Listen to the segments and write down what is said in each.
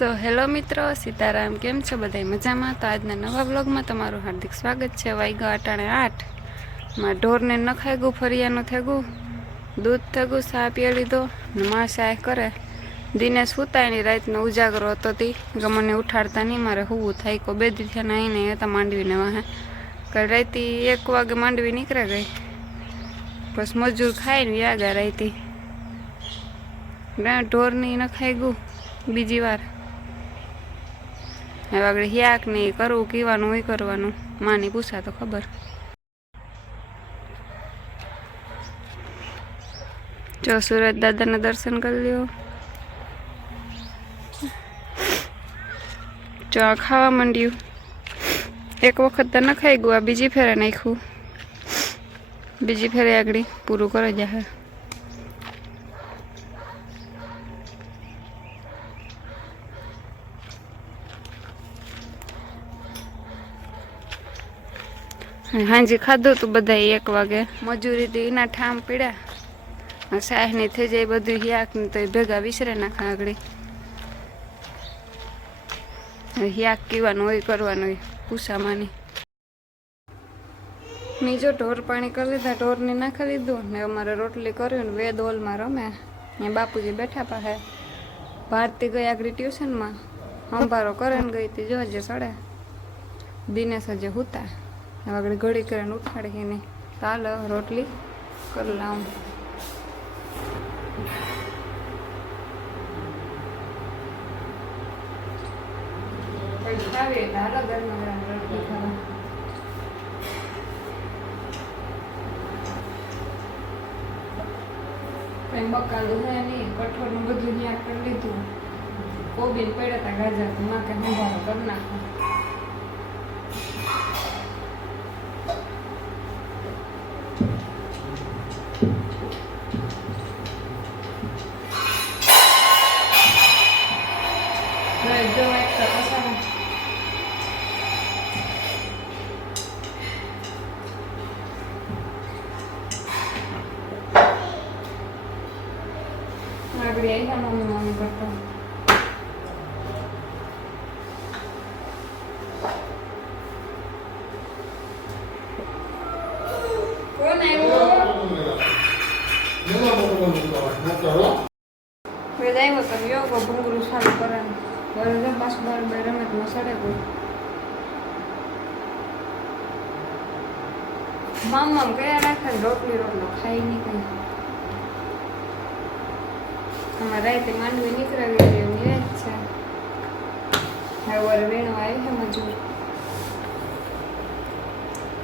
So hello મિત્રો, સીતારામ. કેમ છો બધા? મજામાં? તો આજના નવા વ્લોગમાં તમારું હાર્દિક સ્વાગત છે. વાગ્યા અટાણે 8 માં ઢોરને નખાઈ ફરિયાનું થેગું, દૂધ થેગું, ચા પી લીધો ને માં ચાય કરે. દિને સૂતાયની રાતનો ઉજાગરો હતો તી મને ઉઠાડતા નહીં, મારે હોવું થાય કો બે દી થયા નહીં નહીં હતા માંડવીને વાહે કાલ રાતી 1 વાગે માંડવી નીકળે ગઈ. બસ મજૂર ખાઈને વ્યાગા રાતી ઢોરની નખાઈ ગયું બીજી વાર. હવે આગળ હિયાક નહીં કરવું, કીવાનું હોય કરવાનું, માની પૂછા તો ખબર. જો સુરત દાદાના દર્શન કરી લ્યો. જો ખાવા માંડ્યું. એક વખત તો નખાઈ ગયું, આ બીજી ફેરે નાખ્યું. બીજી ફેરે આગળ પૂરું કરી જાય. હાજી ખાધું તું બધા 1 વાગે. મજૂરી એના ઠામ પીડ્યા, સાહેની થઈ જાય બધું હિયાકની તો ભેગા વિસરે નાખા. આગળ હિયાક કીવાનું હોય કરવાનું હોય પૂસામાંની. બીજો ઢોર પાણી કરી લીધા, ઢોરને નાખી લીધું ને અમારે રોટલી કર્યું ને વેદ હોલમાં રમે. અહીંયા બાપુજી બેઠા પાસે. ભારતી ગઈ આગળ ટ્યુશનમાં, અંબારો કરે ને ગઈ હતી જોજે સડે. દિનેશ હજે હુતા, આગળ ઘડી કરીને ઉઠાડી ને ચાલ રોટલી કરી લાવું. બકાલું હે નહીં, કઠોળનું બધું ત્યાં કરી લીધું. કોબીને પડ્યા હતા ગાજર, નાખે સંભારો કરી નાખો. આગળ આવ્યા મમ્મી કરતા. કોણ આવ્યો? વેદ આવ્યો તો યોગો ભૂંગળું સારું કરે. હવે પાછું બાર રમતમાં સડે ગયું. મામ કયા રાખે રોટલી રોટલો ખાઈ નહીં કઈ. અમારે રાતે માંડવી નીકળાવી એવું એ જ છે. હવે વેણવા આવી છે મજૂર.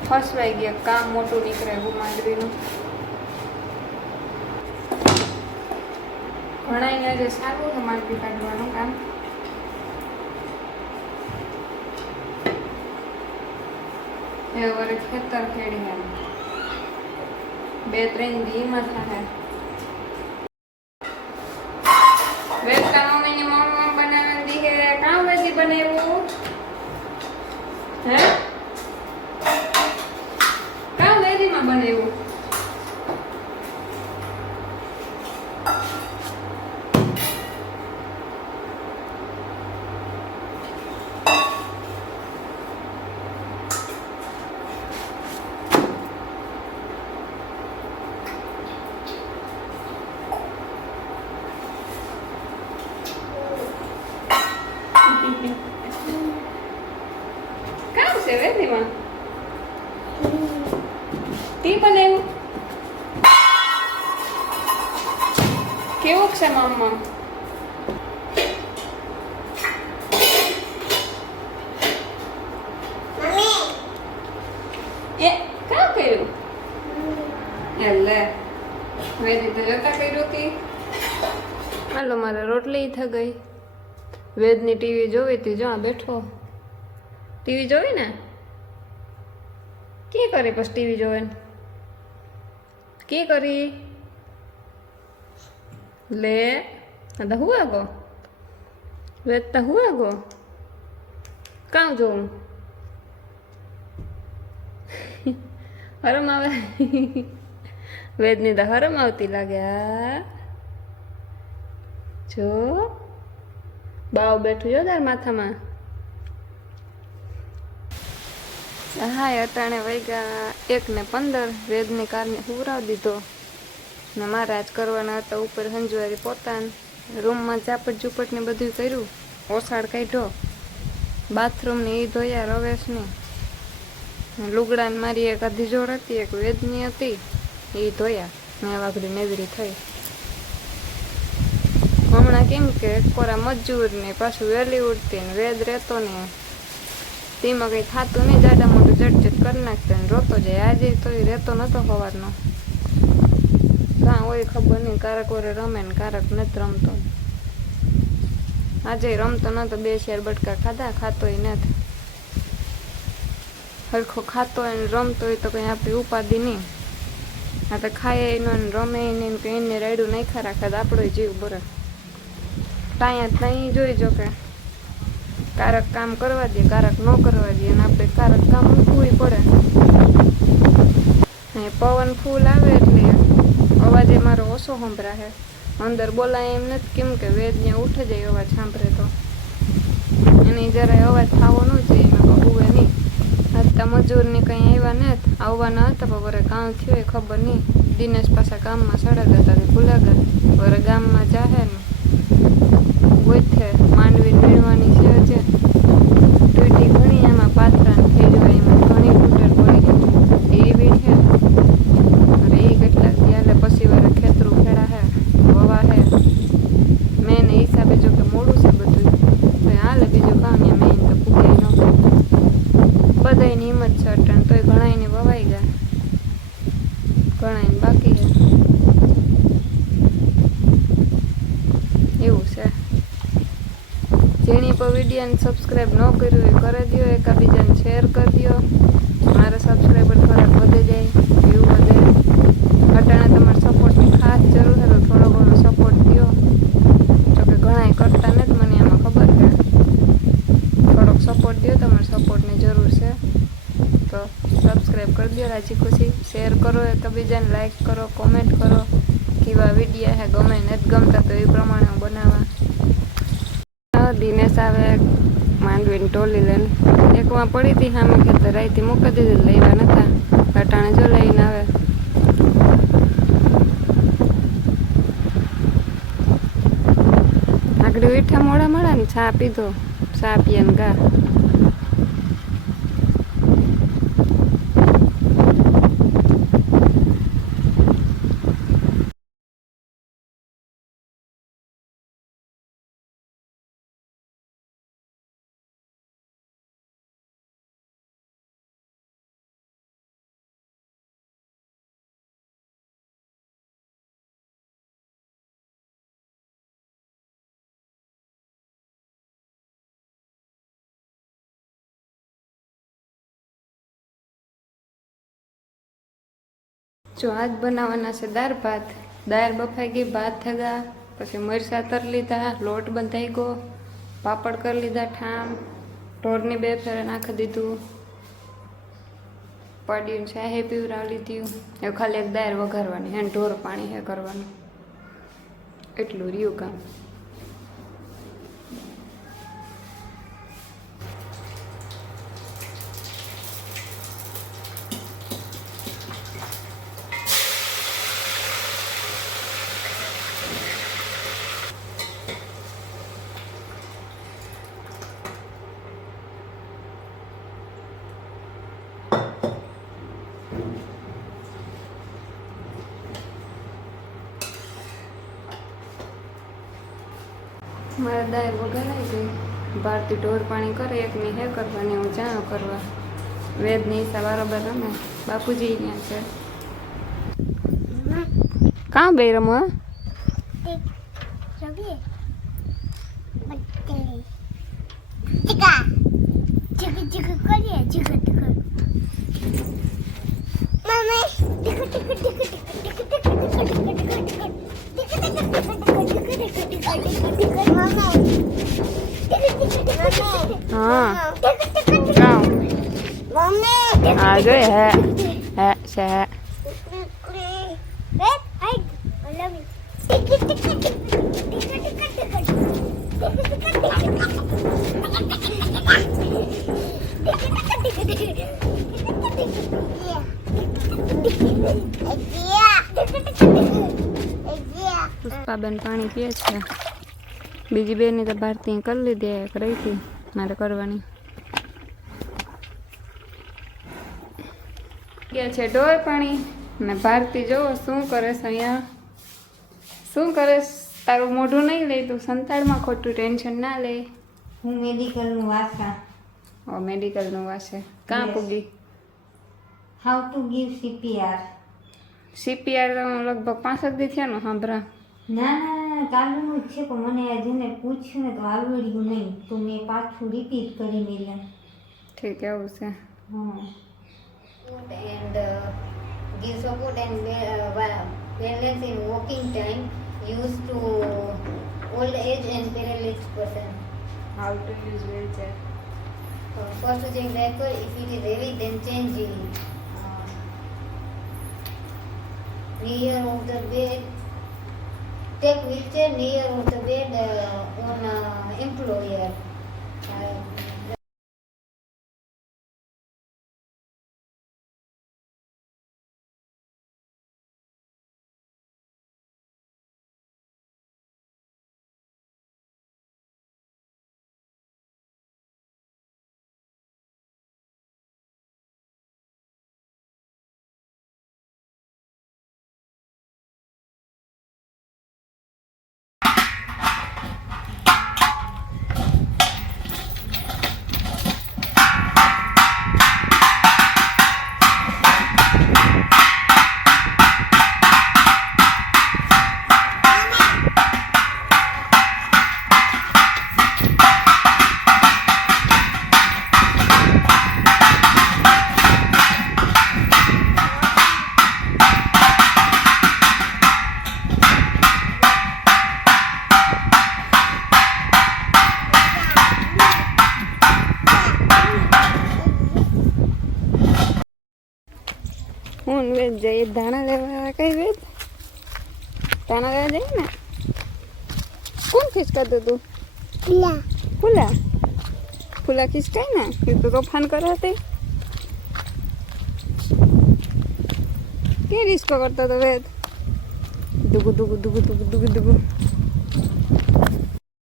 ફસવાઈ ગયા, કામ મોટું નીકળે એવું માંડવીનું. ઘણા અહીંયા જે સારું છે માંડવી કાઢવાનું કામ. એ વરે ખેતર ખેડી એમ 2-3 દીમાં થાય. વેચકા મમ્મીની મમ્મી બનાવી દીધે કામ વેચી બનાવ્યું હે? કામ વેચીમાં બનાવ્યું. કામ છે વેદીમાં ટી બનાવ્યું. કેવું છે મમ્મા? એ કામ કર્યું? એટલે વેદી તો જતા કર્યું હતી. હાલો મારે રોટલી થઈ ગઈ. વેદની ટીવી જોવી હતી, જો બેઠો ટીવી જોવી ને. કે કરી પછી ટીવી જોવે ને કે કરી લે તો હુઆ ગો વેદ તો હુઆ ગો. કાં જોઉં હરમ આવે. વેદની તો હરમ આવતી લાગે. જો બાવ બેઠું જો તાર માથામાં. હા અટાણે વાગ્યા 1:15. વેદની કારને હુવરાવી દીધો ને મારે આજ કરવાના હતા ઉપર સંજવારી પોતાને રૂમમાં ઝાપટ ઝૂપટ ને બધું કર્યું. ઓસાડ કાઢ્યો, બાથરૂમને એ ધોયા રવેશની, લુગડાને મારી એક અધી જોડ હતી, એક વેદની હતી, એ ધોયા ને વાઘડી નેવરી થઈ. હમણાં કેમ કે કોરા મજૂર ને પાછું વહેલી ઉઠતી ને વેદ રહેતો ને તેમાં કંઈ થતું નહીં, જાડા મોટું જટજટ કરી નાખતા ને રોતો જાય. આજે તો એ રહેતો નહોતો સવારનો, કાં હોય ખબર નહીં, કારક વરે રમે ને કારક નથી રમતો. આજે રમતો નહોતો, 2 શેર બટકા ખાધા, ખાતોય નથી. હરખો ખાતો હોય ને રમતો હોય તો કંઈ આપણી ઉપાધિ નહીં. આ તો ખાય નહીં રમે નહીં કંઈ એને રાયડું નાખ્યા રાખે તો આપણો જીવ બરે. ત્યાં ત્યાં જોઈ જો કે કારક કામ કરવા દે, કારક ન કરવા દે, અને આપણે કારક કામ મૂકવું પડે. પવન ફૂલ આવે એટલે અવાજે મારો ઓછો સંભળાશે. અંદર બોલાય એમ નથી, કેમ કે વેદ ત્યાં ઉઠે જાય અવાજ સાંભળે તો. એની જરાય અવાજ થવો ન જોઈએ, એમાં બહુએ નહીં. હતા મજૂરની કંઈ આવ્યા નથી, આવવાના હતા પણ વરે કામ થયું એ ખબર નહીં. દિનેશ પાછા કામમાં સડા જતા ભૂલા ગયા. વરે ગામમાં જાહે ને ગોઠે માંડવી વીણવાની છે હજે. તૂટી ઘણી એમાં પાથરા ને થઈ જવાય, એમાં ઘણી ફૂટર પડી ગઈ. એ વીઠે અરે એ કેટલાક ત્યારે પછી વારે ખેતરું ખેડા હે, વવા હે. મેં ને હિસાબે જો કે મોડું છે બધું તો હાલે, બીજું કામ મેં તો પૂગાઈ ન બધાની હિંમત છે અટણ, તોય ઘણાઈને વવાઈ ગયા, ઘણાઈને બાકી છે. એવું છે. જેની પર વિડીયોને સબસ્ક્રાઈબ ન કર્યું એ કરી દો, એકાબીજાને શેર કરી દો. મારા સબસ્ક્રાઈબર થોડાક વધે જાય, વ્યૂ વધે. અટાણે તમારે સપોર્ટની ખાસ જરૂર છે તો થોડો ઘણો સપોર્ટ દો. જોકે ઘણા કરતા નથી, મને એમાં ખબર છે. થોડોક સપોર્ટ દો, તમારે સપોર્ટની જરૂર છે તો સબસ્ક્રાઈબ કરી દો રાજી ખુશી. શેર કરો, એકબીજાને લાઈક કરો, કોમેન્ટ કરો. કેવા વિડીયો હે ગમે નથી ગમતા તો એ પ્રમાણે હું બનાવવા. દિનેશ આવે માંડવીને ટોલી લઈને, એકમાં પડી હતી સામે ખેતર, રાઈથી મૂકી દીધી, લેવા નતા. અટાણે જો લઈને આવે. આગળ વીઠા મોડા મળે ને ચા પીધો, ચા પીએ ને ગા. જો આજ બનાવવાના છે દાળ ભાત. દાળ બફાઈ ગઈ, ભાત થઈ ગયા, પછી મરચાં તરી લીધા, લોટ બંધાઈ ગયો, પાપડ કરી લીધા ઠામ, ઢોરની 2 ફેરે નાખી દીધું, પાડીને ચાહે પીવરાવી લીધી. હવે ખાલી એક દાળ વઘારવાની હે, ઢોર પાણી હે કરવાનું, એટલું રહ્યું કામ. મારા દાળ વઘારાઈ ગઈ. ભારતી ઢોર પાણી કરે, એકની હે કરવાની, હું જાણો કરવા. વેદની હિસાબ બરાબર રમે. બાપુજી અહીંયા છે. કાં બે રમો? हाँ आ गए है से है પુષ્પાબેન પાણી પીએ છે. બીજી બેનની તો ભારતી કરી લીધી, એક રહી હતી મારે કરવાની. કે છે ઢોર પાણી ને ભારતી જોવો શું કરે છે અહીંયા. શું કરે? તારું મોઢું નહીં લે, તું સંતાડમાં ખોટું ટેન્શન ના લે. હું મેડિકલનું વાંચા. ઓ મેડિકલનું વાસે કાં પૂગી? How to give CPR. CPR લગભગ 5 દી થયા ને સાંભળા. ના કાલનું જ છે, પણ મને આજે ને પૂછ્યું ને તો આવડ્યું નહીં, તો મેં પાછું રિપીટ કરી મેલ્યા. ઠીક એવું છે. હા. And give support and balance in walking time used to old age and paralyzed person. How to use wheelchair? First to check diaper. If it is heavy, then change it. Near of the bed. Take wheelchair near of the bed on employer. હું વેચ જઈએ ધાણા લેવા. કઈ વેચ? ધાણા લેવા જઈએ ને. કોણ ખીચકાતું તું? ફૂલા ફૂલા ખીચકાય ને એ તો તોફાન કરે હતી. કે રિસ્કો કરતો હતો વેદ? દુગુ દુગુ દુગુ દુગુ દુગુ દુગુ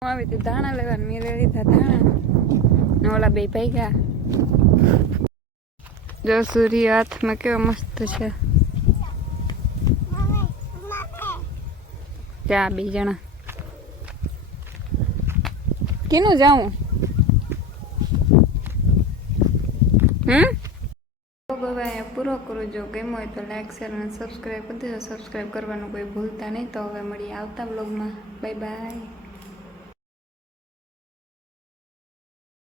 આવી હતી ધાણા લેવા. મેં લઈ લીધા ધાણા ને ઓલા બે ભેગા. જો સૂર્ય હાથમાં કેવો મસ્ત છે. ત્યાં 2 જણા. કેનું જાઉં? હવે પૂરો કરો. જો ગમ્યો હોય તો લાઈક શેર અને સબસ્ક્રાઈબ કરી દેજો. સબસ્ક્રાઈબ કરવાનું કોઈ ભૂલતા નહીં. તો હવે મળીએ આવતા બ્લોગમાં. Bye bye.